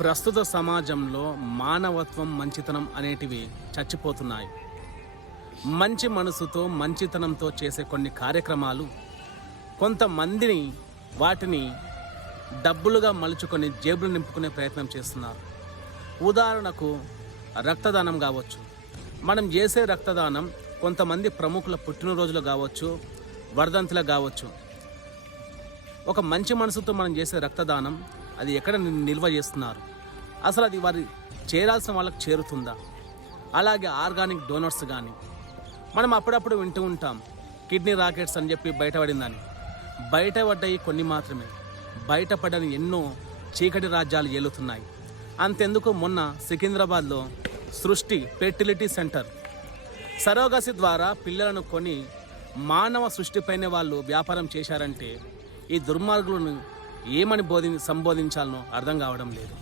ప్రస్తుత సమాజంలో మానవత్వం, మంచితనం అనేటివి చచ్చిపోతున్నాయి. మంచి మనసుతో, మంచితనంతో చేసే కొన్ని కార్యక్రమాలు కొంతమందిని వాటిని డబ్బులుగా మలుచుకొని జేబులు నింపుకునే ప్రయత్నం చేస్తున్నారు. ఉదాహరణకు రక్తదానం కావచ్చు. మనం చేసే రక్తదానం కొంతమంది ప్రముఖుల పుట్టినరోజులు కావచ్చు, వర్ధంతులు కావచ్చు. ఒక మంచి మనసుతో మనం చేసే రక్తదానం అది ఎక్కడ నిల్వ చేస్తున్నారు, అసలు అది వారి చేరాల్సిన వాళ్ళకి చేరుతుందా? అలాగే ఆర్గానిక్ డోనర్స్ కానీ మనం అప్పుడప్పుడు వింటూ ఉంటాం, కిడ్నీ రాకెట్స్ అని చెప్పి బయటపడిందని. బయటపడ్డాయి కొన్ని మాత్రమే, బయటపడని ఎన్నో చీకటి రాజ్యాలు ఏలుతున్నాయి. అంతెందుకు, మొన్న సికింద్రాబాద్లో సృష్టి ఫెర్టిలిటీ సెంటర్ సరోగసి ద్వారా పిల్లలను కొని మానవ సృష్టిపైన వాళ్ళు వ్యాపారం చేశారంటే ఈ దుర్మార్గులను ఏమని సంబోధించాలనో అర్థం కావడం లేదు.